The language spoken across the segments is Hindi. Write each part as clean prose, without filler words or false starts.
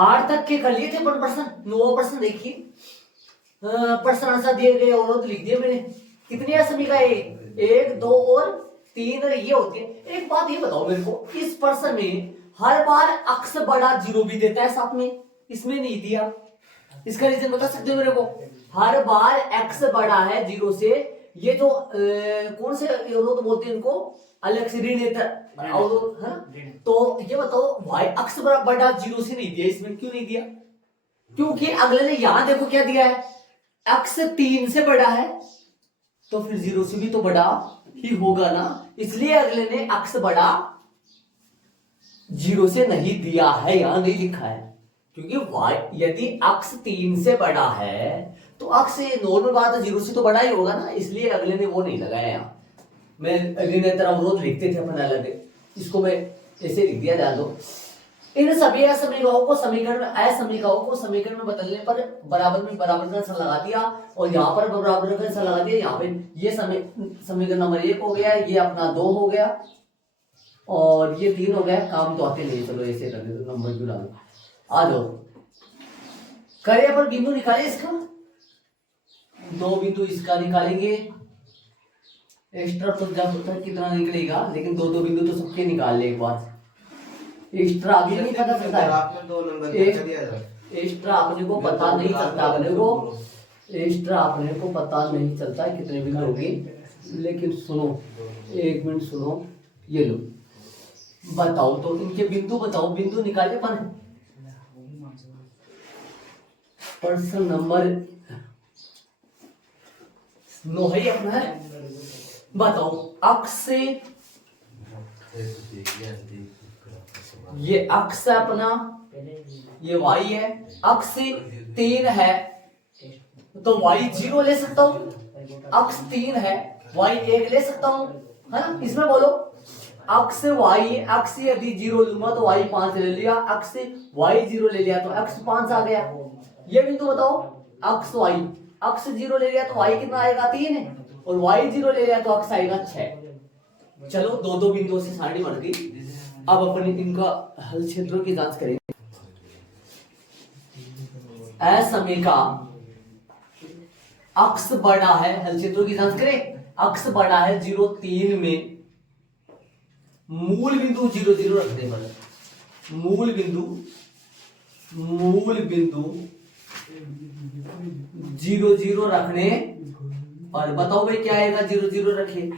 8 तक के कर लिए थे पर प्रश्न 9% देखिए प्रश्न आंसर दिए गए और लिख दिए मैंने। कितनी है सभी का? एक, दो और तीन ये होती है। एक बात ये बताओ मेरे को, इस प्रश्न में हर बार अक्स बड़ा जीरो भी देता है साथ में, इसमें नहीं दिया। इसका रीजन बता सकते हो मेरे को? हर बार एक्स बड़ा है जीरो से, ये जो कौन से अवरोध बोलते हैं इनको? अलग से ऋणेतर अवरोध है ना। तो ये बताओ वाई अक्स बड़ा जीरो से नहीं दिया, इसमें क्यों नहीं दिया? क्योंकि अगले ने यहां देखो क्या दिया है, एक्स 3 से बड़ा है, तो फिर जीरो से भी तो बड़ा ही होगा ना, इसलिए अगले ने अक्स बड़ा जीरो से नहीं दिया है, यहां नहीं लिखा है। क्योंकि y यदि अक्स 3 से बड़ा है तो अक्स नॉर्मल बात है जीरो से तो बड़ा ही होगा ना, इसलिए अगले ने वो नहीं लगाया। यहाँ मैं ऋणेतर अवरोध लिखते थे अपन अलग, इसको मैं ऐसे लिख दिया। ध्यान दो, इन सभी असमीकाओं को समीकरण में असमीकाओं को समीकरण में बदलने पर बराबर में बराबर का निशान लगा दिया, और यहाँ पर बराबर का निशान लगा दिया। यहाँ पे ये समीकरण नंबर 1 हो गया, ये अपना 2 हो गया, और ये 3 हो गया। काम तो आते नहीं, चलो ऐसे कर दे, नंबर क्यों डालो। आ जाओ, करे पर बिंदु निकाले इसका, 2 बिंदु इसका निकालेंगे। एक्स्ट्रा तो जब कितना निकलेगा, लेकिन 2 बिंदु तो सबके निकाल ले एक बार। एक्स्ट्रा अभी नहीं पता चलता है, आपने 2 नंबर एक्स्ट्रा अपने को पता नहीं चलता, अपने को एक्स्ट्रा अपने को पता नहीं चलता है कितने बिंदु होंगे। लेकिन सुनो, 1 मिनट सुनो, ये लो बताओ तो इनके बिंदु बताओ, बिंदु निकाले पर प्रश्न नंबर 9 है अपना है। बताओ अक्स से ये अक्स है अपना, ये y है, अक्स 3 है तो y 0 ले सकता हूं, अक्स 3 है y 1 ले सकता हूं, है ना। इसमें बोलो अक्स y, अक्स यदि 0 लूंगा तो y 5 ले लिया, अक्स y 0 ले लिया तो x 5 आ गया। ये बिंदु बताओ, अक्स y, अक्स 0 ले लिया तो y कितना आएगा 3 है, और y 0 ले लिया तो x आएगा 6। चलो 2 बिंदुओं से सारणी बन गई। अब अपन इनका हल क्षेत्रों की जांच करेंगे। असमीका अक्स बड़ा है, हल क्षेत्रों की जांच करें। अक्स बड़ा है 0, 3 में मूल बिंदु 0, 0 रखने पर, मूल बिंदु 0, 0 रखने पर बताओ भाई क्या आएगा? 0, 0 रखे,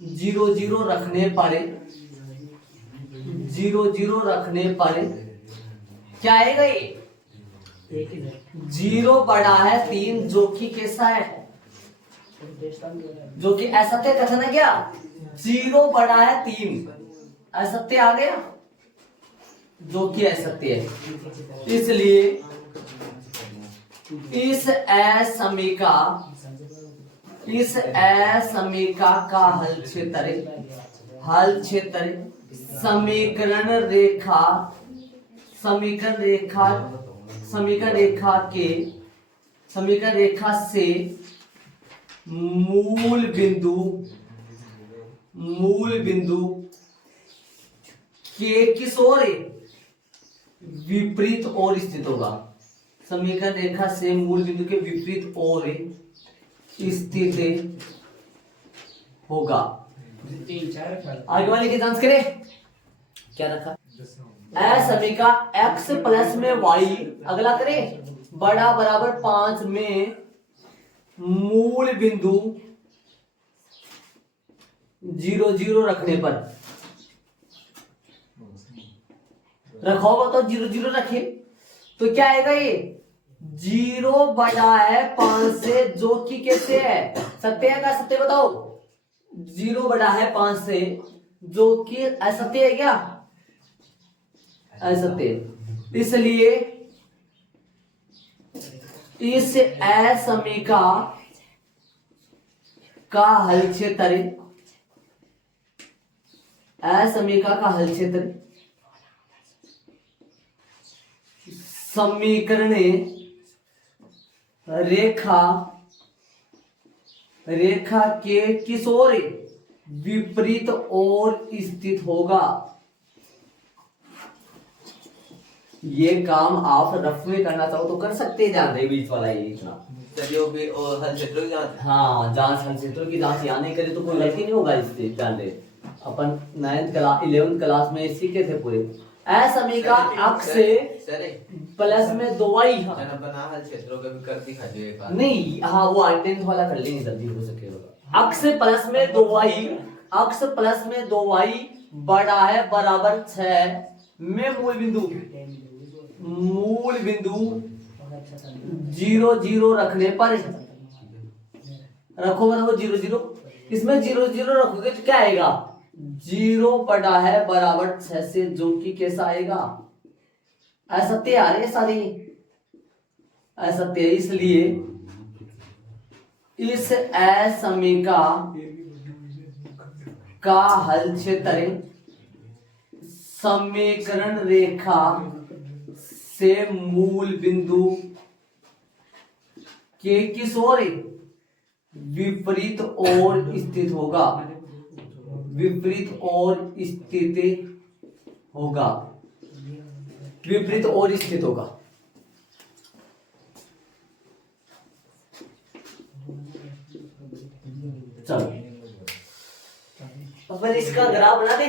0, 0 रखने पर 0, 0 रखने पर क्या आएगा? ये 0 बड़ा है 3, जो कि कैसा है? जो कि असत्य कथन है क्या? 0 बड़ा है 3, असत्य आ गया, जो कि असत्य है। इसलिए इस असमीका का हल क्षेत्र समीकरण रेखा से मूल बिंदु के किस ओर विपरीत ओर स्थित होगा। समीकरण रेखा से मूल बिंदु के विपरीत ओर स्थित होगा। आगे वाले की जांच करें, क्या रखा? असमीका x प्लस में y, अगला करें बड़ा बराबर 5 में मूल बिंदु 0, 0 रखने पर, रखा होगा तो 0, 0 रखे तो क्या आएगा? ये 0 बड़ा है 5 से, जो कि कैसे है? सत्य है क्या? सत्य बताओ। 0 बड़ा है 5 से, जो कि असत्य है क्या? असत्य। इसलिए इस असमीका का हल क्षेत्र, असमीका का हल क्षेत्र समीकरण रेखा के किस ओर विपरीत ओर स्थित होगा। ये काम आप रफ में करना चाहो तो कर सकते हैं, ध्यान दे बीच वाला ये इतना। चलिए वो भी और हल क्षेत्रों की जांच। हाँ जांच, हल क्षेत्रों की जांच यहाँ नहीं करे तो कोई गलती नहीं होगा इससे, ध्यान दे। अपन 9th क्लास 11th क्लास में सीखे थे पूरे। असमीका अक्ष से प्लस में दो आई। हाँ बना हल क्षेत्रों का भी कर दिखा जो एक बार नहीं, हाँ वो 10th वाला कर लेंगे, जल्दी हो सकेगा। अक्ष प्लस में दो आई, अक्ष प्लस में दो आई बड़ा है बराबर 6 में मूल बिंदु 0 0 रखने पर, रखो मतलब 0 0, इसमें 0 0 रखोगे तो क्या आएगा, 0 बड़ा है बराबर 6 से, जो कि कैसा आएगा, असत्य आ रहे सारी असत्य, इसलिए इस असमीका का हल क्षेत्र समीकरण रेखा से मूल बिंदु के किस ओर विपरीत ओर स्थित होगा, विपरीत ओर स्थित होगा, विपरीत ओर स्थित होगा। चलो अपन इसका ग्राफ बना दे,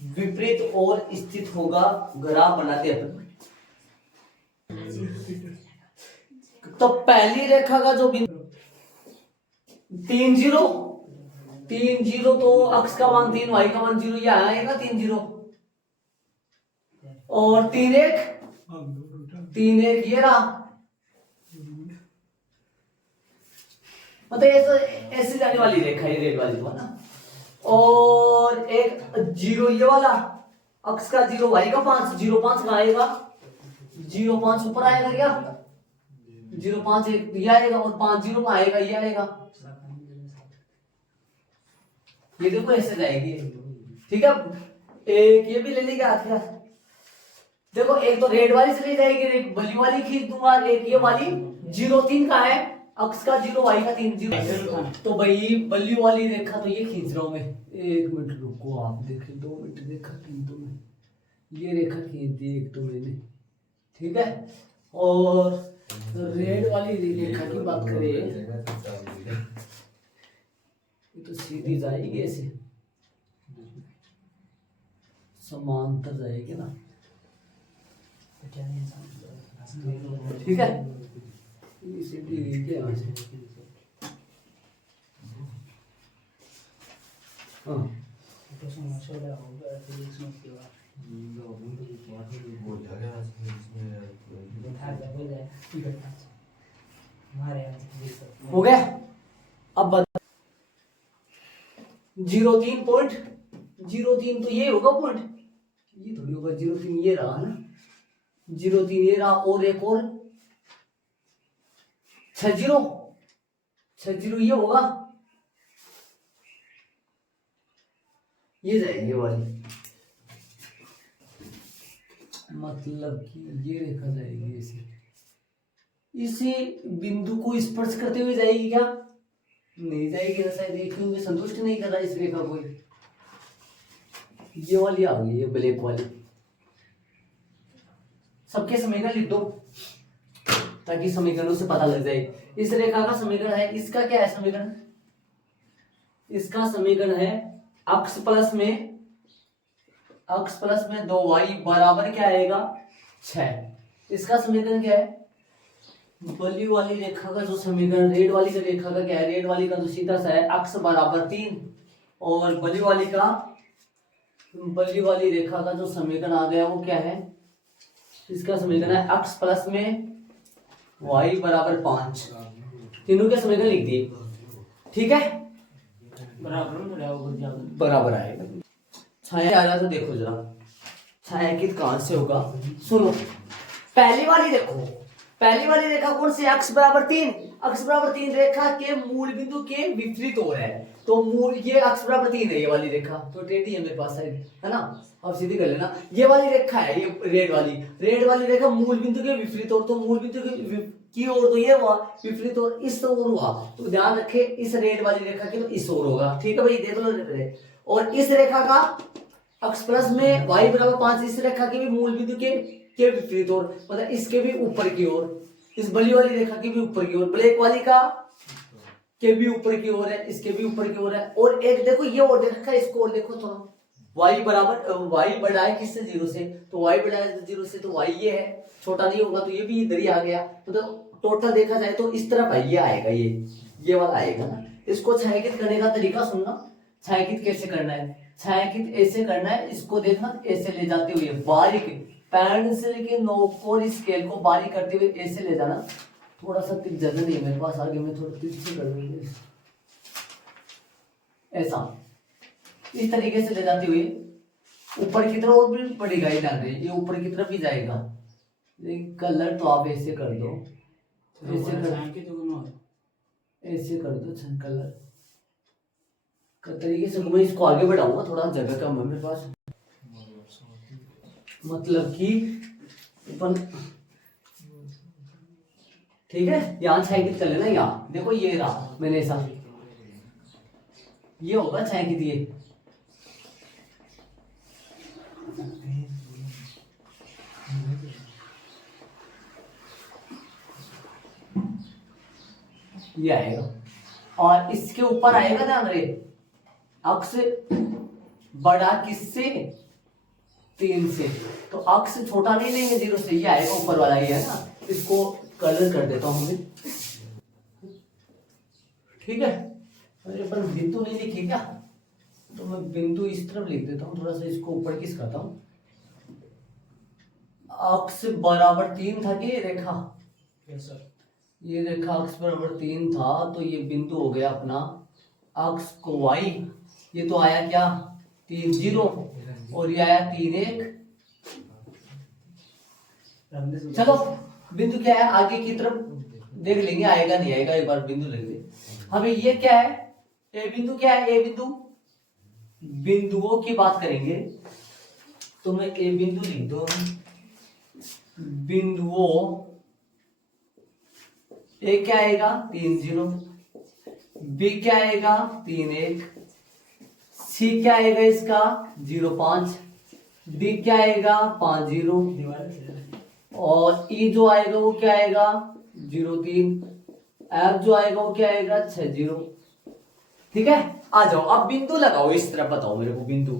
विपरीत ओर स्थित होगा, ग्राफ बनाते अपन। तो पहली रेखा का जो बिंदु 3 0, 3 0 तो अक्ष का मान 3, वाई का मान 0, ये आएगा 3 0, और 3 1 ये रहा, मतलब ऐसे जाने वाली रेखा है रेड वाली तो है ना, और एक 0 ये वाला, अक्ष का 0, वाई का 5, 0 5 कहाँ आएगा, 0 5 ऊपर आएगा क्या, 0 5 ये आएगा, और 5 0 कहाँ आएगा, ये आएगा, ये देखो ऐसे जाएगी, ठीक है। एक ये भी ले लेंगे हाथ के, देखो एक तो रेड वाली चली जाएगी, रेड बली वाली खींच दूंगा, एक ये वाली 0 3 का है, अक्ष का 0, वाई का 3 0, तो भाई बल्ली वाली रेखा तो ये खींच रहा हूं मैं, 1 मिनट रुको आप देखें, 2 मिनट देखा खींच दो मैं, ये रेखा खींच दी एक तो मैंने, ठीक है। और रेड वाली रेखा की बात करें, ये तो सीधी जाएगी ऐसे, समांतर जाएगी ना, ठीक है। सीधी नीचे यहाँ से, हाँ हो गया। अब 0 3 पॉइंट, 0 3 तो ये होगा पॉइंट, ये थोड़ी होगा, 0 3 ये रहा ना, 0 3 ये रहा, और एक और 6 0, 6 0 ये होगा, ये जाएगी वाली, मतलब कि ये रेखा जाएगी ऐसे, इसी बिंदु को स्पर्श करते हुए जाएगी क्या, नहीं जाएगी ना, शायद एक में संतुष्ट नहीं कर रहा इस रेखा को, ये वाली आ गई, ये ब्लैक वाली, सबके समीकरण लिख दो ताकि समीकरणों से पता लग जाए। इस रेखा का समीकरण है, इसका क्या है समीकरण, इसका समीकरण है अक्ष प्लस में 2y बराबर क्या आएगा 6। इसका समीकरण क्या है, बली वाली रेखा का जो समीकरण, रेड वाली का रेखा का क्या है, रेड वाली का तो सीधा सा है, अक्ष बराबर 3, और बली वाली रेखा का जो समीकरण आ गया वो क्या है, इसका समीकरण है अक्ष प्लस में y बराबर 5। तीनों के समीकरण लिख दिए, ठीक है, बराबर आएगा। छाया आ रहा तो देखो जरा, छायांकित कहां से होगा, सुनो पहली वाली देखो, पहली वाली रेखा कौन सी, अक्ष बराबर 3, अक्ष बराबर 3 रेखा के मूल बिंदु के विपरीत हो रहा है, तो मूल ये अक्ष बराबर 3 है, ये वाली रेखा तो टेढ़ी है मेरे पास है ना, अब सीधी कर लेना, ये वाली रेखा है, ये रेड वाली रेखा मूल बिंदु के विपरीत ओर, तो मूल बिंदु की ओर तो ये हुआ, विपरीत ओर इस ओर हुआ, तो ध्यान रखे इस रेड वाली रेखा की तो इस ओर होगा, ठीक है भाई, देख लो। और इस रेखा का अक्स प्लस में y बराबर 5 इस रेखा के भी मूल बिंदु के विपरीत ओर, मतलब इसके भी ऊपर की ओर, इस बली वाली रेखा के भी ऊपर की ओर, ब्लैक वाली का के भी ऊपर की ओर है, इसके भी ऊपर की ओर है। और एक देखो ये और देखा, इसको और देखो थोड़ा, y बराबर y बड़ा है किससे 0 से, तो y बड़ा है 0 से, तो y ये है, छोटा नहीं होगा तो ये भी इधर ही आ गया। तो टोटल देखा जाए तो इस तरफ है, ये आएगा, ये वाला आएगा ना। इसको छायांकित करने का तरीका सुनना, छायांकित कैसे करना है। छायांकित ऐसे करना है, इसको देखना ऐसे ले जाते हुए बारीक पेंसिल के नोक और स्केल को बारीक करते हुए ऐसे ले जाना। थोड़ा सा तिल ज्यादा नहीं है मेरे पास, आगे में थोड़ा तिल से कर दूंगी ऐसा, इस तरीके से ले जाते हुए ऊपर की तरफ, और भी पड़ेगा ही डाल रही, ये ऊपर की तरफ भी जाएगा। कलर तो आप ऐसे कर दो, ऐसे कर दो छन कलर का तरीके से। मैं इसको आगे बढ़ाऊंगा, थोड़ा जगह कम है मेरे पास, मतलब कि अपन ठीक है। यहाँ छायांकित कर लेना, यहाँ देखो ये रहा मैंने ऐसा, ये होगा छायांकित, ये आएगा। और इसके ऊपर आएगा ध्यान रहे, अक्ष बड़ा किससे 3 से, तो अक्ष छोटा नहीं लेंगे 0 से, ये आएगा ऊपर वाला, ये है ना। इसको कलर कर देता हूं मैं, ठीक है। अरे पर बिंदु नहीं लिखी क्या, तो मैं बिंदु इस तरफ लिख देता हूँ, थोड़ा सा इसको ऊपर किस करता हूँ। अक्ष बराबर 3 था कि ये रेखा, ये रेखा अक्ष बराबर 3 था, तो ये बिंदु हो गया अपना अक्ष को y, ये तो आया क्या 3 0 और ये आया 3 1। चलो बिंदु क्या है आगे की तरफ देख लेंगे, आएगा नहीं आएगा, एक बार बिंदु लिख दे। हमें ये क्या है, ए बिंदु क्या है, ए बिंदु, बिंदुओं की बात करेंगे तो मैं ए बिंदु लिख दो, बिंदुओं, ए क्या आएगा 3 0, बी क्या आएगा 3 1, सी क्या आएगा इसका 0 5, डी क्या आएगा 5 0, और ई जो आएगा वो क्या आएगा 0 3, एफ जो आएगा वो क्या आएगा 6 0। ठीक है, आ जाओ अब बिंदु लगाओ, इस तरह बताओ मेरे को बिंदु।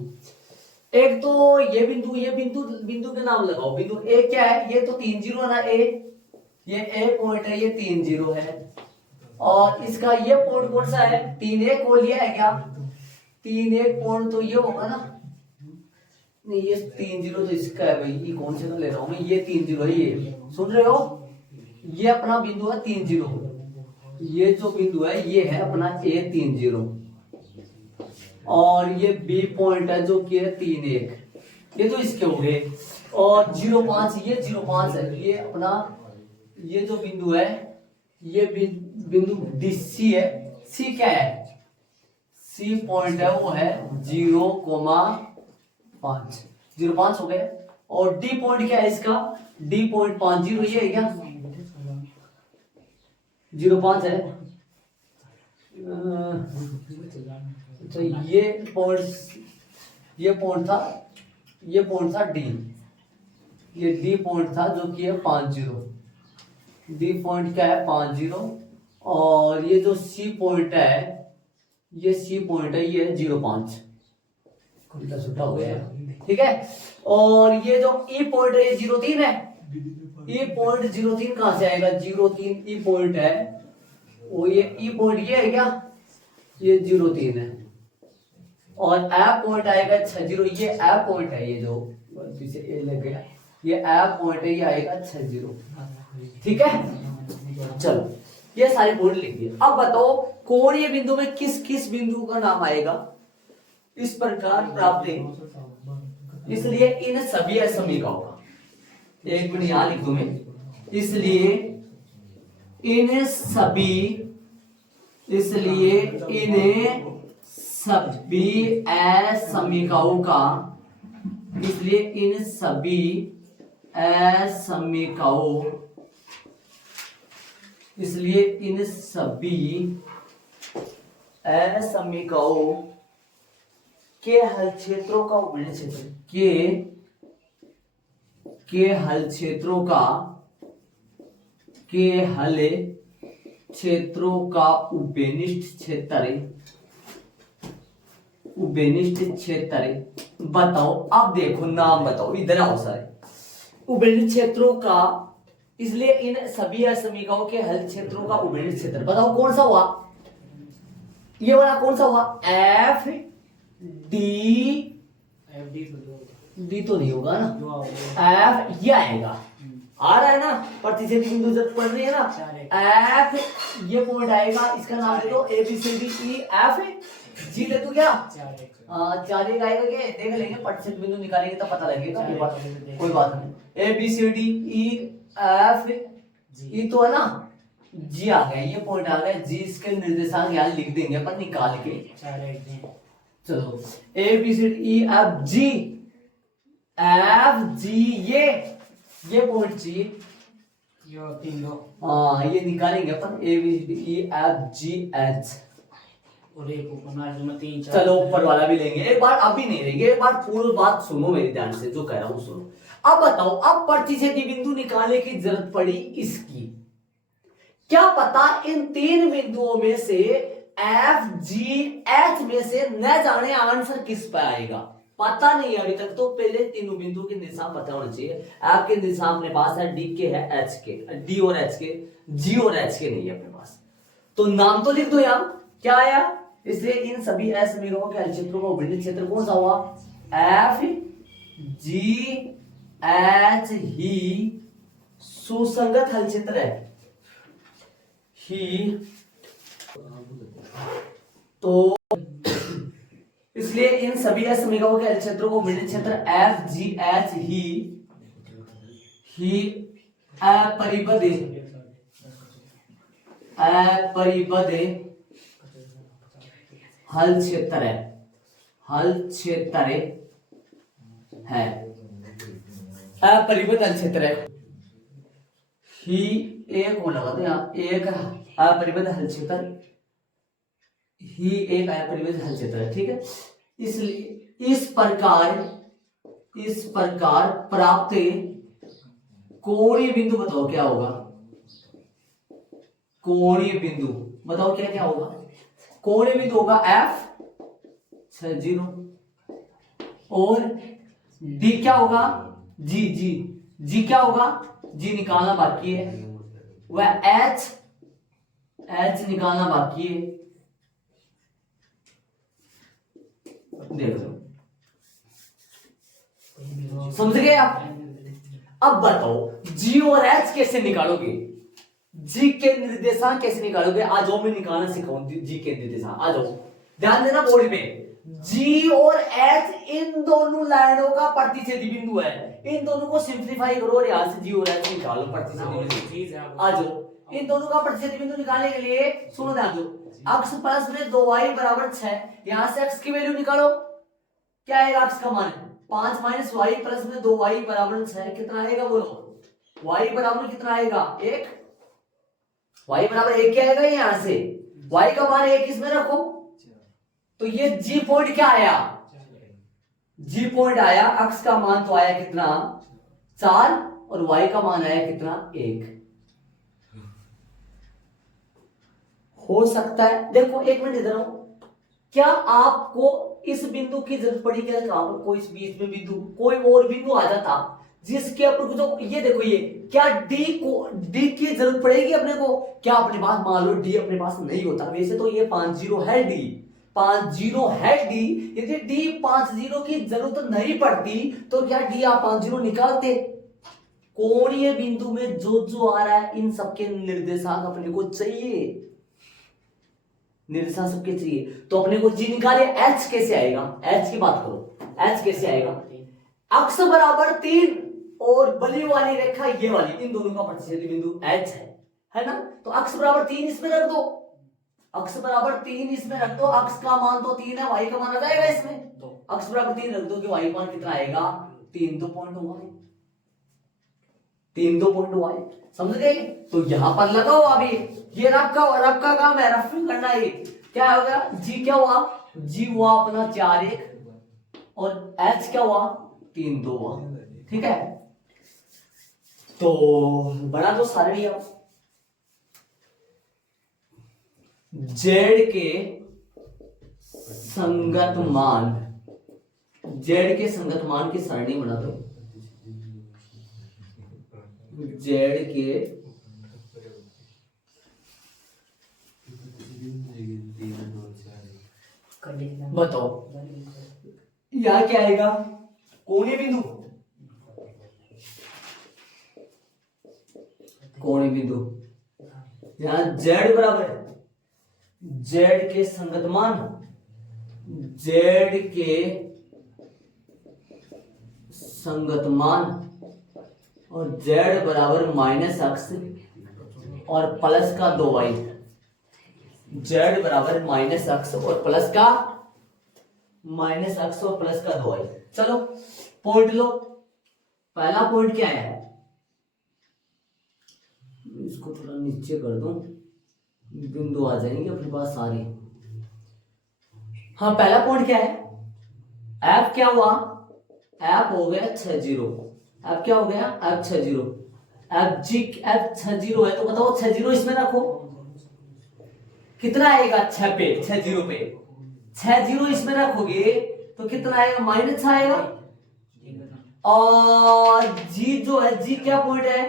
एक तो ये बिंदु, ये बिंदु, बिंदु के नाम लगाओ। बिंदु ए क्या है, ये तो 3 0 है ना, ये ए पॉइंट है, ये 3 0 है। और इसका ये पॉइंट कौन सा है 3 1, वो लिया है क्या 3 1 पॉइंट, तो ये होगा ना, नहीं ये 3 0 तो इसका है भाई, ये कौन से तो ले रहा हूं मैं, ये 3 0 है, ये सुन रहे हो, ये अपना बिंदु है 3 0, ये जो बिंदु है ये है अपना ए 3 0, और ये बी पॉइंट है जो कि है 3 1, ये तो इसके हो गए। और 0 5, ये 0 5 है, ये अपना ये जो बिंदु है ये बिंदु डी सी है। सी क्या है, सी पॉइंट है वो है 0 5, 0 5 हो गए। और डी पॉइंट क्या है इसका, डी पॉइंट 5 0, ये है क्या 0 5 है। तो ये पॉइंट था डी, ये डी पॉइंट था जो कि है 5 0, डी पॉइंट क्या है 5 0। और ये जो सी पॉइंट है, ये सी पॉइंट है, ये है 0 5, उल्टा सुल्टा हो गया, ठीक है। और ये जो ई पॉइंट है ये 0 3 है, ई पॉइंट 0 3 कहां से आएगा, 0 3 ई पॉइंट है वो, ये ई पॉइंट ये है क्या, ये 0 3 है। और एफ पॉइंट आएगा 6 0, ये एफ पॉइंट है, ये जो पीछे ए लग गया, ये एफ पॉइंट है, ये आएगा 6 0, ठीक है। चलो ये सारे पॉइंट लिख दिए। अब बताओ कोणीय बिंदु में किस किस बिंदु का नाम आएगा, इस प्रकार प्राप्त है, इसलिए इन सभी असमीकाओं का, एक मिनट यहां लिख दूं मैं, इसलिए इन सभी असमीकाओं का, इसलिए इन सभी असमीकाओं, इसलिए इन सभी असमीकाओं के हल क्षेत्रों का उपविलन क्षेत्र के हल क्षेत्रों का उबेनिष्ठ क्षेत्र बताओ। अब देखो नाम बताओ, इधर आओ सारे। उबेनिष्ठ क्षेत्रों का, इसलिए इन सभी समीकरणों के हल क्षेत्रों का उबेनिष्ठ क्षेत्र बताओ कौन सा हुआ? ये वाला कौन सा हुआ? एफ डी तो नहीं होगा ना, एफ ये आएगा, आ रहा है ना, प्रतिच्छेदी बिंदु जब पढ़ रही है ना, एफ ये पॉइंट आएगा, इसका नाम दे दो A B C D E F G ले दो क्या? 4 एक आएगा क्या? देख लेंगे, प्रतिच्छेद बिंदु निकालेंगे तब पता लगेगा, ये बात कोई बात नहीं। A B C D E F E तो है ना, जी आ गया, ये पॉइंट आ गया, जी इसके निर्देशांक यहाँ लिख देंगे अपन निकाल के। चलो A B C D E F G, ये पॉइंट जी, हाँ ये निकालेंगे अपन, A B C D E F G H, और एक ऊपर में 3 4। चलो ऊपर वाला भी लेंगे एक बार, अभी नहीं लेंगे, एक बार पूरी बात सुनो मेरी ध्यान से, जो कह रहा हूं सुनो। अब बताओ, अब प्रतिच्छेदी बिंदु निकालने की जरूरत पड़ी इसकी, क्या पता इन 3 बिंदुओं में से एफ जी एच में से न जाने आंसर किस पे आएगा, पता नहीं अभी तक। तो पहले तीनों बिंदुओं के निर्देशांक पता होना चाहिए। एफ के निर्देशांक अपने पास है, डी के है, एच के, डी और एच के, जी और एच के नहीं है अपने पास, तो नाम तो लिख दो यहां, क्या आया? इसलिए इन सभी समीकरणों के हल क्षेत्रों का उबेनिष्ठ क्षेत्र कौन सा हुआ? एफ जी एच ही सुसंगत हल क्षेत्र है ही, तो इसलिए इन सभी समीकरणों के हल क्षेत्रों को उबेनिष्ठ क्षेत्र एफ जी एच ही अपरिबद्ध हल क्षेत्र है, अपरिबद्ध हल क्षेत्र है ही, एक वो लगा दो यहाँ, एक अपरिबद्ध हल क्षेत्र ही, एक अपरिबद्ध हल क्षेत्र है, ठीक है। इसलिए इस प्रकार प्राप्त कोणीय बिंदु बताओ क्या होगा? कोणीय बिंदु बताओ क्या क्या होगा? कोणीय बिंदु होगा एफ 60 और डी क्या होगा? जी जी जी क्या होगा? जी निकालना बाकी है, वह एच निकालना बाकी है, देख लो, समझ गए आप? अब बताओ जी और एच कैसे निकालोगे? जी के निर्देशांक कैसे निकालोगे? आ जाओ मैं निकालना सिखाऊं जी के निर्देशांक, आ जाओ ध्यान देना बोर्ड पे। जी और एच इन दोनों लाइनों का प्रतिच्छेदी बिंदु है, इन दोनों को सिंप्लीफाई करो और यहां से जी और एच निकालो प्रतिच्छेदी बिंदु। आ जाओ, इन दोनों का प्रतिच्छेदी बिंदु निकालने के लिए सुनो ध्यान दो, अक्ष प्लस में 2y बराबर 6, यहां से x की वैल्यू निकालो, क्या आएगा अक्ष का मान? 5 माइनस y प्लस में 2y बराबर 6, कितना आएगा बोलो? y बराबर कितना आएगा? 1, y बराबर 1 क्या आएगा? यहां से y का मान 1 इसमें रखो, तो ये g पॉइंट क्या आया? g पॉइंट आया, अक्ष का मान तो आया कितना? 4 और y का मान आया कितना? 1। हो सकता है, देखो एक मिनट इधर आओ, क्या आपको इस बिंदु की जरूरत पड़ी क्या? कहां पर? कोई इस बीच में बिंदु, कोई और बिंदु आ जाता जिसके ऊपर जो ये देखो, ये क्या डी की जरूरत पड़ेगी अपने को? क्या अपने पास मान लो डी अपने पास नहीं होता, वैसे तो ये 50 है, डी 50 है, डी यदि डी 50 की जरूरत नहीं पड़ती तो क्या डी आप 50 निकालते? कोणीय बिंदु में जो जो आ रहा है इन सबके निर्देशांक अपने को चाहिए, निर्देशांक सबके चाहिए, तो अपने को जी निकाले। एच कैसे आएगा? एच की बात करो, एच कैसे आएगा? अक्ष बराबर 3 और बली वाली रेखा ये वाली, इन दोनों का प्रतिच्छेदी बिंदु एच है ना? तो अक्ष बराबर 3 इसमें रख दो, अक्ष बराबर 3 इसमें रख दो, अक्ष का मान तो 3 है, y का मान आ जाएगा इसमें, अक्ष बराबर 3 रख दो कि y मान कितना आएगा? 3 तो पॉइंट होगा, 3 तो पॉइंट हुआ, समझ गए? तो यहां पर लगाओ, अभी ये रफ का काम है, रफ करना। ये क्या होगा? जी क्या हुआ? जी हुआ अपना 4 1 और एच क्या हुआ 3 2 हुआ, ठीक है। तो बड़ा तो सारे भी अब जेड के संगत मान, जेड के संगत मान की सरणी बना दो। जेड के बताओ यह क्या आएगा, कोणीय बिंदु, कोणीय बिंदु यहां जेड बराबर है जेड के संगत मान, जेड के संगत मान और जेड बराबर माइनस एक्स और प्लस का 2y, जेड बराबर माइनस एक्स और प्लस का माइनस एक्स और प्लस का 2y। चलो पॉइंट लो, पहला पॉइंट क्या है, इसको थोड़ा नीचे कर दूं, बिंदु आ जाएंगे अपने पास सारे। हाँ पहला पॉइंट क्या है, एफ क्या हुआ, एफ हो गया 60, एफ क्या हो गया एफ 60, एफ जी एफ 60 है तो बताओ 60 इसमें रखो कितना आएगा 6 पे 60 पे 60 इसमें रखोगे तो कितना आएगा माइनस आएगा, और जी जो है जी क्या पॉइंट है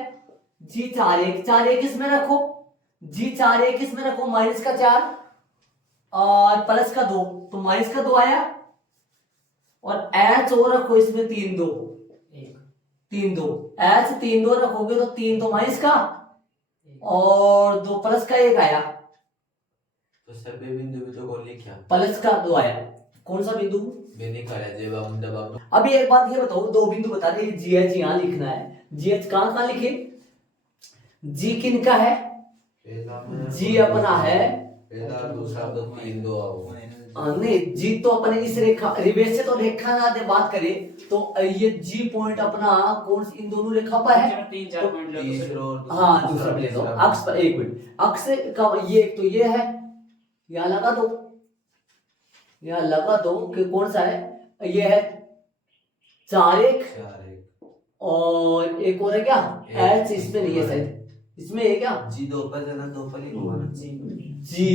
जी 4 1 इसमें रखो, जी 4 1 इसमें रखो माइनस का 4 और प्लस का 2 तो माइनस का 2 आया, और एच और रखो इसमें 3 2 3 2 एच 3 2 रखोगे तो 3 तो माइनस का और 2 प्लस का 1 आया, तो सर बे बिंदु भी तो कौन लिखा, प्लस का 2 आया। कौन सा बिंदु बे निकाला जब हम दबाव। अभी एक बात ये बताओ, 2 बिंदु बता रहे जी एच यहां लिखना है, जी एच कहां लिखे, जी किन का है, जी अपना है पहला दूसरा तो 3 2 नहीं जी तो अपने इस रेखा रिवेश से तो रेखा ना दे बात करें तो ये जी पॉइंट अपना कौन सी इन दोनों रेखा पर है, 3 4 पॉइंट लो तो हाँ दूसरा ले लो अक्ष पर, एक मिनट अक्ष का ये एक तो ये है, यहाँ लगा दो, यहाँ लगा दो कि कौन सा है, ये है 4 1 और एक और है क्या एच, इसमें नहीं है शायद, इसमें है क्या जी 2 पर जाना 2 पर लिखो ना जी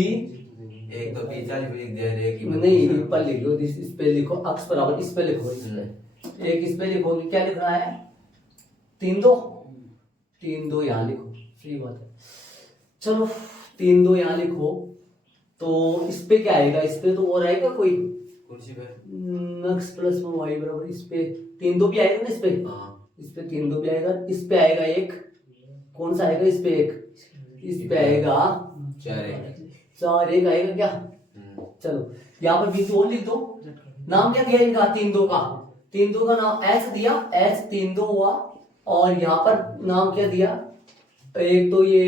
एक तो 45 लिख दे रहे कि नहीं पर लिखो, इस पे लिखो अक्ष बराबर इस पे लिखो, इस पे एक इस पे लिखोगे क्या लिखना है 3 2 3 2 यहाँ लिखो, सही बात है। चलो 3 2 यहाँ लिखो तो इस पे क्या आएगा, इस पे तो और आएगा कोई कुर्सी पे x प्लस में y बराबर, इस पे 3 2 भी आएगा ना, इस पे इस पे 3 2 भी आएगा, इस पे आएगा एक, कौन सा आएगा इस पे एक, इस पे आएगा 4 1 आएगा क्या। चलो यहाँ पर बिंदु और लिख दो, नाम क्या दिया इनका 3 2 का, 3 2 का नाम एच दिया, एच 3 2 हुआ, और यहाँ पर नाम क्या दिया, एक तो ये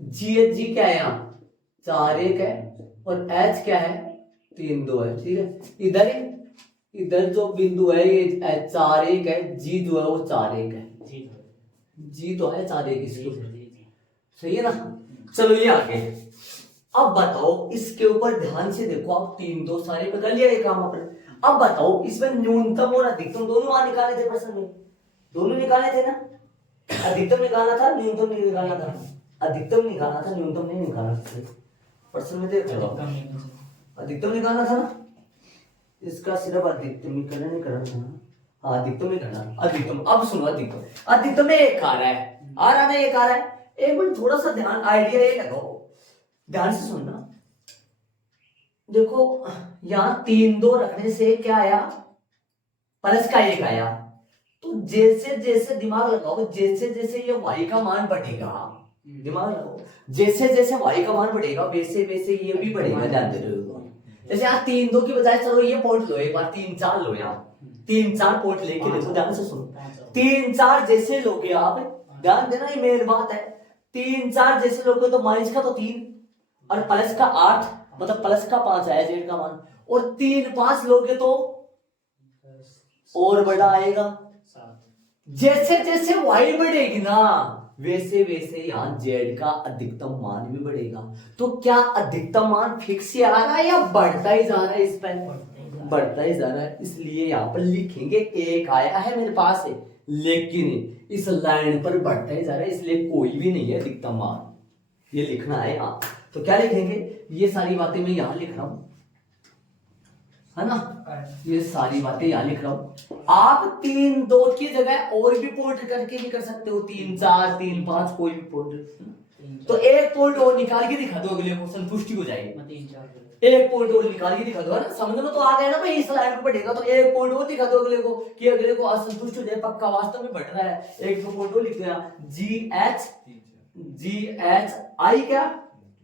जी क्या है यहाँ 4 1 है और एच क्या है 3 2 है, ठीक है। इधर जो बिंदु है ये 4 1 है, जी जो है वो 4 1 है, जी तो है 4 1 इसके ऊपर, सही है ना। चलो ये आगे, अब बताओ इसके ऊपर ध्यान से देखो, आप 3 2 सारे पे कर लिया ये काम अपने। अब बताओ इसमें न्यूनतम और अधिकतम दोनों वहां निकाले थे प्रश्न में, दोनों निकाले थे ना, अधिकतम निकालना था न्यूनतम नहीं निकालना था, अधिकतम निकालना था न्यूनतम नहीं निकालना था, प्रश्न में देख लो अधिकतम निकालना था ना, इसका सिर्फ अधिकतम ही करना था ना, हाँ अधिकतम ही करना, अधिकतम। अब सुनो अधिकतम में एक आ रहा है ना, एक आ रहा है, एक मिनट थोड़ा सा ध्यान आइडिया ये लगाओ, ध्यान से सुनना। देखो यहाँ 3 2 रखने से क्या आया प्लस का 1 आया, तो जैसे जैसे दिमाग लगाओ, जैसे जैसे ये y का मान बढ़ेगा, दिमाग लगाओ, जैसे जैसे y का मान बढ़ेगा वैसे वैसे ये भी बढ़ेगा, ध्यान दे रहे हो। जैसे यहाँ 3 2 की बजाय चलो ये पॉइंट लो, एक बार 3 4 लो, यहाँ 3 4 पॉइंट लेके देखो, ध्यान से सुनो। 3 4 जैसे लोगे आप, ध्यान देना ये मेन बात है, 3 4 जैसे लोगे तो माइनस का तो 3 और प्लस का 8 मतलब प्लस का 5 आया जेड का मान, और 3 5 लोगे तो और बड़ा आएगा, जैसे जैसे y बढ़ेगी ना वैसे वैसे यहाँ जेड का अधिकतम मान भी बढ़ेगा। तो क्या अधिकतम मान फिक्स ही आ रहा है या बढ़ता ही जा रहा है, इस पर बढ़ता ही जा रहा है, इसलिए यहाँ पर लिखेंगे एक आया है मेरे पास है, लेकिन इस लाइन पर बढ़ता ही जा रहा है, इसलिए कोई भी नहीं है अधिकतम मान, ये लिखना है यहाँ। तो क्या लिखेंगे, ये सारी बातें मैं यहाँ लिख रहा हूं, है ना, ये सारी बातें यहाँ लिख रहा हूं। आप 3 2 की जगह और भी पॉइंट करके भी कर सकते हो, 3 4 3 5 कोई भी पॉइंट। तो एक पॉइंट और निकाल के दिखा दो, अगले को संतुष्टि हो जाएगी। एक पॉइंट और निकाल के दिखा दो, है ना, समझ में तो आ गया ना भाई, इस लाइन पर बढ़ेगा तो एक पॉइंट और दिखा दो अगले को, कि अगले को असंतुष्ट हो जाए, पक्का वास्तव में बढ़ रहा है। एक दो पॉइंट और लिख देना, जी एच आई, क्या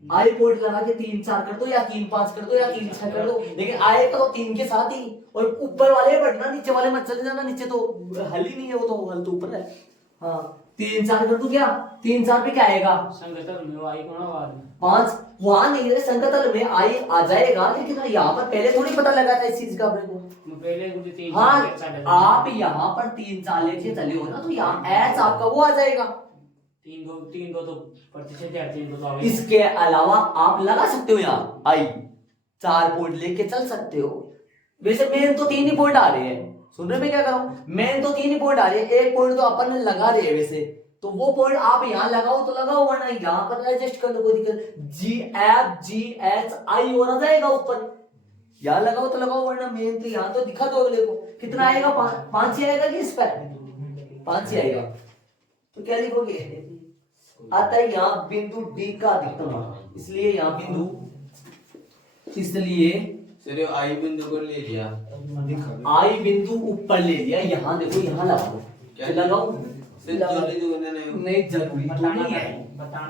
आई पॉइंट लगा के 3 4 कर दो, या 3 5 कर दो, या 3 6 कर दो, लेकिन आएगा तो 3 के साथ ही, और ऊपर वाले बढ़ना, नीचे वाले मत चले जाना, नीचे तो हल ही नहीं है, वो तो हल तो ऊपर है। हाँ 3 4 कर दो, क्या 3 4 पे क्या आएगा, संगतल में वो आई को ना बाद में 5, वहां नहीं है संगतल में आई आ जाएगा, लेकिन यहाँ पर पहले थोड़ी पता लगा था इस चीज का अपने को। पहले कुछ 3 हाँ आप यहाँ पर 3 4 लेके चले हो ना, तो यहाँ एच आपका वो आ जाएगा, 3 2 तो प्रतिशत है, 3 2 तो आगे। इसके अलावा आप लगा सकते हो यहाँ आई 4 पॉइंट लेके चल सकते हो। वैसे मेन तो 3 ही पॉइंट आ रहे हैं, सुन रहे मैं क्या कर रहा हूँ, मेन तो 3 ही पॉइंट आ रहे हैं, एक पॉइंट तो अपन ने लगा रहे हैं वैसे, तो वो पॉइंट आप यहाँ लगाओ तो लगाओ, वरना यहाँ पर एडजस्ट कर लो, कोई दिक्कत। जी एफ जी एच आई हो ना जाएगा ऊपर, यहाँ लगाओ तो लगाओ, वरना मेन तो यहाँ तो दिखा दो अगले को, कितना आएगा 5 ही आएगा कि इस पर 5 ही आएगा, तो क्या लिखोगे, आता है यहाँ बिंदु डी का अधिकतम मान, इसलिए यहाँ बिंदु, इसलिए सिर्फ आई बिंदु को ले लिया, आई बिंदु ऊपर ले लिया, यहाँ देखो यहाँ लगाओ, क्या लगाओ, नहीं जरूरी तो नहीं है,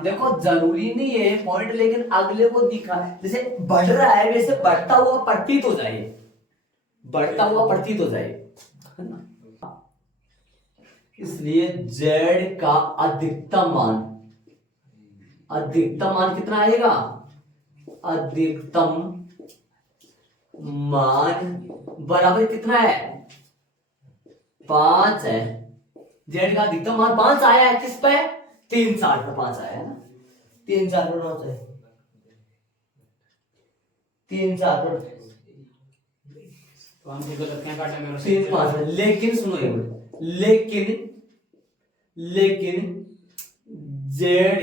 देखो जरूरी नहीं है पॉइंट, लेकिन अगले को दिखा, जैसे बढ़ रहा है वैसे बढ़ता हुआ प्रतीत हो जाए, बढ़ता हुआ प्रतीत हो जाए, है ना। इसलिए z का अधिकतम मान कितना आएगा, अधिकतम मान बराबर कितना है, 5 है। जेड का अधिकतम मान 5 आया है, किस पे 3 4 पर 5 आया है ना, 3 4 पर 5 है, 3 4 पर तो हम को लगते हैं काटा मेरे 3 5 है। लेकिन सुनो ये बात, लेकिन जेड,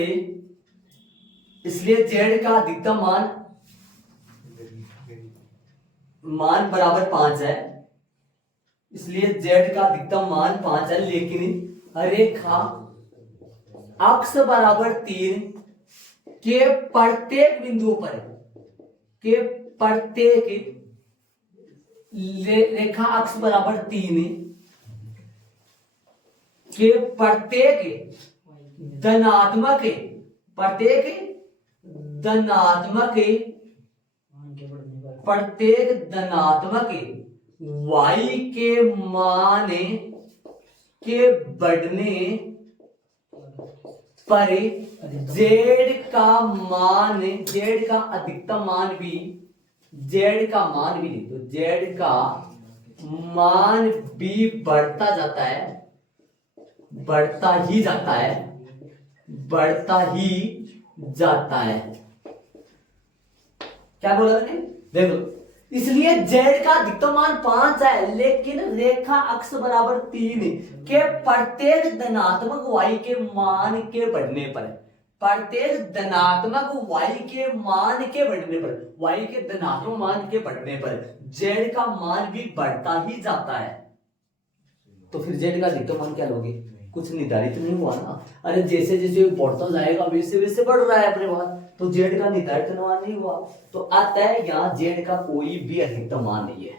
इसलिए जेड का अधिकतम मान बराबर 5 है, इसलिए z का अधिकतम मान 5 है, लेकिन रेखा अक्ष बराबर 3 के प्रत्येक बिंदुओं पर, के प्रत्येक रेखा अक्ष बराबर 3 के प्रत्येक धनात्मक y के मान के बढ़ने पर z का अधिकतम मान भी, z का मान भी नहीं, तो z का मान भी बढ़ता जाता है, बढ़ता ही जाता है, बढ़ता ही जाता है। क्या बोला मैंने, देखो, इसलिए z का अधिकतम मान 5 है, लेकिन रेखा अक्ष बराबर 3 के प्रत्येक धनात्मक y के मान के बढ़ने पर, प्रत्येक धनात्मक y के मान के बढ़ने पर, y के धनात्मक मान के बढ़ने पर z का मान भी बढ़ता ही जाता है। तो फिर z का अधिकतम मान क्या लोगे, कुछ निर्धारित नहीं हुआ ना, अरे जैसे जैसे बढ़ता जाएगा वैसे वैसे बढ़ रहा है अपने पास, तो z का निर्धारित मान नहीं हुआ, तो अतः यहाँ z का कोई भी अधिकतम मान नहीं है,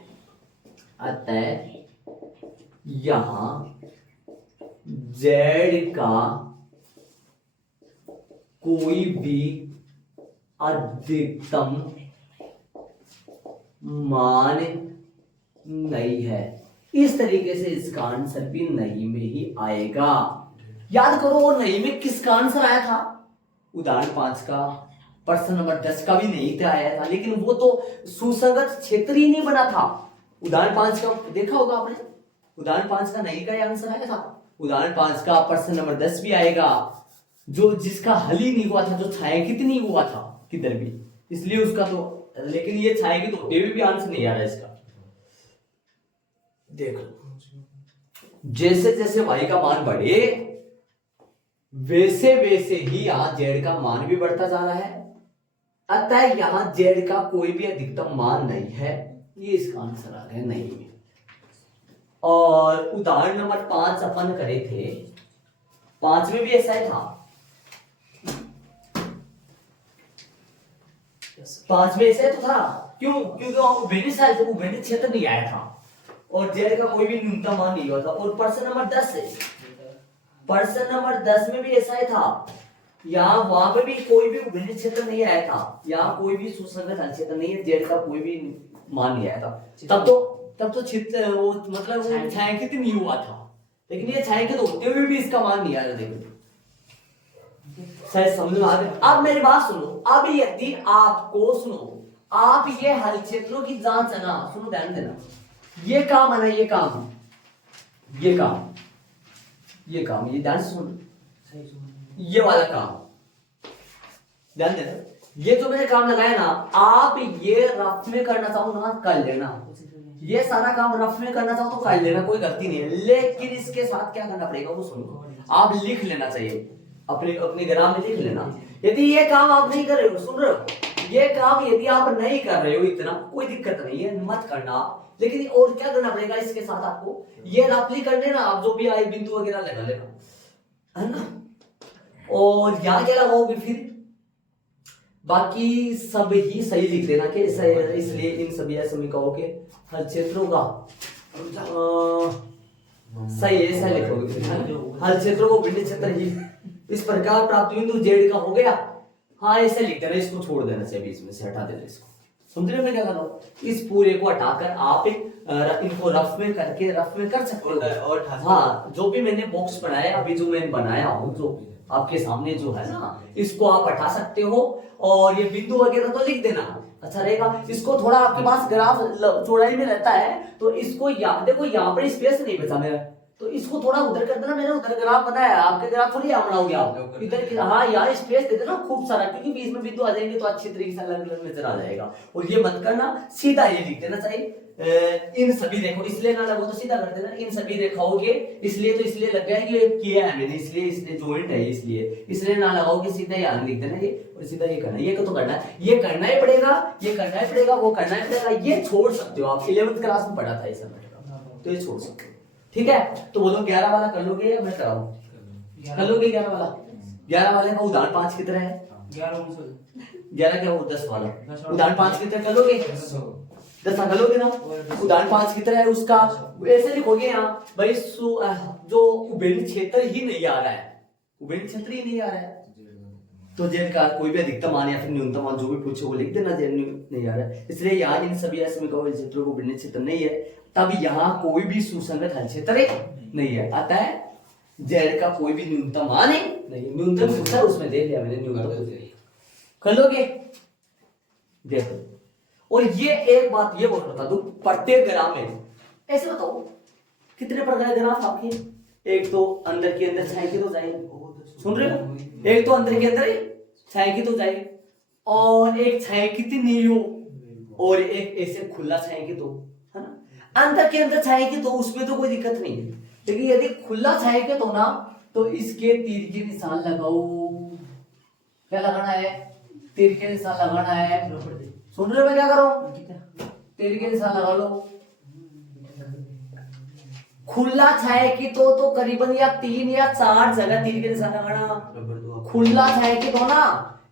अतः यहाँ z का कोई भी अधिकतम मान नहीं है। इस तरीके से इसका आंसर भी नहीं में ही आएगा। याद करो वो नहीं में किसका आंसर आया था, उदाहरण 5 का, प्रश्न नंबर 10 का भी नहीं था आया था, लेकिन वो तो सुसंगत क्षेत्र ही नहीं बना था। उदाहरण 5 का देखा होगा आपने, उदाहरण 5 का नहीं का आंसर आया था, उदाहरण 5 का प्रश्न नंबर 10 भी आएगा, जो जिसका हल ही नहीं हुआ था, जो छायांकित नहीं हुआ था किधर भी, इसलिए उसका तो, लेकिन ये छायांकित होते हुए भी आंसर नहीं आ रहा इसका। देख लो, जैसे जैसे y का मान बढ़े वैसे वैसे ही यहां z का मान भी बढ़ता जा रहा है, अतः यहां z का कोई भी अधिकतम मान नहीं है। ये इसका आंसर आ गया नहीं। और उदाहरण नंबर 5 अपन करे थे, 5 में भी ऐसा ही था। 5 में ऐसा ही तो था, क्यों? क्योंकि वहां उभयनिष्ठ क्षेत्र नहीं आया था और z का कोई भी न्यूनतम मान नहीं हुआ था। और प्रश्न नंबर 10 है, प्रश्न नंबर 10 में भी ऐसा ही था, यहाँ वहां पे भी कोई भी उभयनिष्ठ क्षेत्र नहीं आया था, यहाँ कोई भी सुसंगत हल क्षेत्र नहीं है, z का कोई भी मान नहीं आया था। तब तो चित्र वो मतलब वो छायांकित नहीं हुआ था, लेकिन ये छायांकित होते हुए भी इसका मान नहीं आया। देखो शायद समझ में आ गया। अब मेरी बात सुनो, अब यदि आपको सुनो, आप ये हल क्षेत्रों की जांच है ना, सुनो ध्यान देना, ये काम है ना, ये काम, ये काम, ये काम, ये ध्यान से सुनो, ये वाला काम ध्यान देना, ये जो मैंने काम लगाया ना, आप ये रफ में करना चाहो ना कर लेना, ये सारा काम रफ में करना चाहो तो कर लेना, कोई गलती नहीं है। लेकिन इसके साथ क्या करना पड़ेगा वो सुनो, आप लिख लेना चाहिए, अपने अपने ग्राम में लिख लेना। यदि ये काम आप नहीं कर रहे हो, सुन रहे हो, ये काम यदि आप नहीं कर रहे हो, इतना कोई दिक्कत नहीं है, मत करना। लेकिन और क्या करना पड़ेगा इसके साथ आपको, ये रफली कर लेना, आप जो भी आई बिंदु वगैरह लगा लेना, है ना। और यहाँ क्या लगाओगे फिर, बाकी सब ही सही लिख देना कि इसलिए इन सभी समीकरणों के हल क्षेत्रों का सही ऐसा लिखोगे, हल क्षेत्रों को भिन्न क्षेत्र ही इस प्रकार प्राप्त बिंदु z का हो गया। हाँ ऐसे लिख देना, इसको छोड़ देना चाहिए, बीच में से हटा देना इसको। समझ रहे हो मैं क्या कर रहा हूँ? इस पूरे को हटाकर आप इनको रफ में करके रफ में कर सकते हो। और हाँ जो भी मैंने बॉक्स बनाया, अभी जो मैंने बनाया हूँ, जो आपके सामने जो है ना, इसको आप हटा सकते हो और ये बिंदु वगैरह तो लिख देना, अच्छा रहेगा। इसको थोड़ा आपके पास ग्राफ चौड़ाई में रहता है तो इसको देखो यहाँ पर स्पेस नहीं बचा मेरा, तो इसको थोड़ा उधर कर देना। मैंने उधर ग्राफ बनाया, आपके ग्राफ थोड़ी यहाँ बनाओगे आप, इधर की हाँ यहाँ स्पेस दे देना खूब सारा, क्योंकि बीच में बिंदु आ जाएंगे तो अच्छी तरीके से अलग अलग नजर आ जाएगा। और ये मत करना, सीधा ये लिख देना चाहिए, इन सभी रेखाओं, इसलिए ना लगो तो सीधा कर देना, इन सभी रेखाओं के, इसलिए तो इसलिए लग गया कि ये किया है मैंने, इसलिए जॉइंट है, इसलिए ना लगाओगे, सीधा यहाँ लिख देना ये, और सीधा ये करना, ये तो करना है, ये करना ही पड़ेगा, ये करना ही पड़ेगा, वो करना ही पड़ेगा। ये छोड़ सकते हो आप, 11वीं क्लास में पढ़ा था ये सब, तो ये छोड़ सकते हो, ठीक है। तो बोलो 11 वाला कर लोगे या मैं कराऊं? कर लोगे 11 वाला? 11 वाले का उदाहरण 5 कितना है? 11 क्या वो 10 वाला उदाहरण 5 कितना कर लोगे? 10 कर लोगे ना। उदाहरण 5 कितना है उसका ऐसे लिखोगे यहाँ भाई, जो उभयनिष्ठ क्षेत्र ही नहीं आ रहा है, उभयनिष्ठ क्षेत्र ही नहीं आ रहा है, तो z का कोई भी अधिकतम मान या फिर न्यूनतम मान जो भी पूछे वो लिख देना, z नहीं आ रहा है, इसलिए यहाँ इन सभी समीकरणों क्षेत्रों को उभयनिष्ठ क्षेत्र नहीं है, तब यहाँ कोई भी सुसंगत हल क्षेत्र नहीं है, अतः z का कोई भी न्यूनतम मान नहीं। न्यूनतम पूछा उसमें दे दिया मैंने, न्यूनतम कर लोगे देखो। और ये एक बात ये बोल बता दो, प्रत्येक ग्राफ में ऐसे बताओ कितने प्रकार के ग्राफ आपके, एक तो अंदर के अंदर छायांकित हो जाएंगे, सुन रहे हो, एक तो अंदर के अंदर छायांकित हो जाएगी, और एक छायांकित नहीं हो, और एक ऐसे खुला छायांकित हो, है ना। अंदर के अंदर छायांकित हो उसमें तो कोई दिक्कत नहीं है, लेकिन यदि खुला छायांकित हो ना तो इसके तीर के निशान लगाओ, क्या लगाना है? तीर के निशान लगाना है, सुन रहे हो मैं क्या कर रहा हूं? तीर के निशान लगा लो। खुला छायांकित हो तो करीबन या 3 या 4 जगह तीर के निशान लगाना। खुला छायांकित हो ना,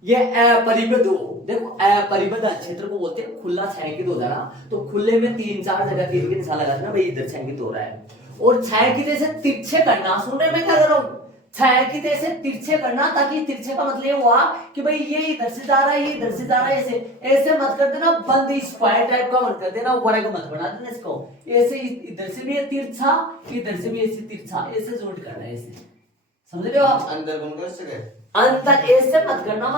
ये अपरिबद्ध हो, देखो अपरिबद्ध क्षेत्र को बोलते हैं, खुला छायांकित हो जाना, तो खुले में 3-4 जगह तीर के निशान लगा देना, भाई इधर छायांकित हो रहा है। और छायांकित ऐसे तिरछे करना, सुन रहे मैं क्या कर रहा हूं? छायांकित ऐसे तिरछे करना, ताकि तिरछे का मतलब ये हुआ कि भाई ये इधर से जा रहा है, ये इधर से जा रहा है, ऐसे मत कर देना, बंद स्क्वायर टाइप का मत कर देना, ऊपर का मत बना देना इसको, ऐसे इधर से भी तिरछा, इधर से भी ऐसे तिरछा, ऐसे जोड़ करना है, ऐसे समझ रहे हो आप? अंदर कौन कर सके, अंतर ऐसे मत करना,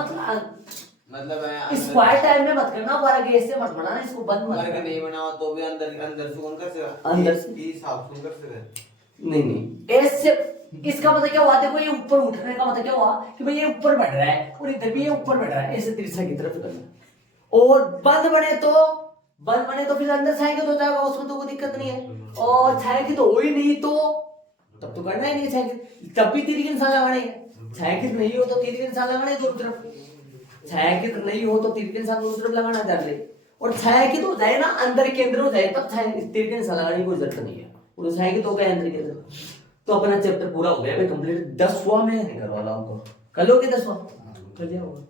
मतलब स्क्वायर टाइप में मत करना, वर्ग ऐसे मत बनाना, इसको बंद मत वर्ग नहीं बनाओ तो भी अंदर से कौन कर सके, अंदर से हिसाब से कर सके, नहीं ऐसे। इसका मतलब क्या हुआ? देखो ये ऊपर उठने का मतलब क्या हुआ कि भाई ये ऊपर बढ़ रहा है और इधर भी ये ऊपर बढ़ रहा है, ऐसे तिरछा की तरफ करना। और बंद बने तो बल बने तो फिर अंदर छायांकित हो जाएगा, उसमें तो कोई दिक्कत नहीं है। और छायांकित हो ही नहीं तो तब तो करना ही नहीं छायांकित, तब भी तीर के निशान लगाने हैं। छायांकित नहीं हो तो तीर के निशान लगाने दोनों तरफ, छायांकित नहीं हो तो तीर के निशान दोनों तरफ लगाना कर ले। और छायांकित हो जाए ना, अंदर केंद्र हो जाए, तब तीर के निशान लगाने की कोई जरूरत नहीं है, वो छायांकित हो गया अंदर केंद्र। तो अपना चैप्टर पूरा हो गया भाई कंप्लीट। 10वां में नहीं करवा रहा हूं, तो कर लोगे 10वां? कर दिया होगा।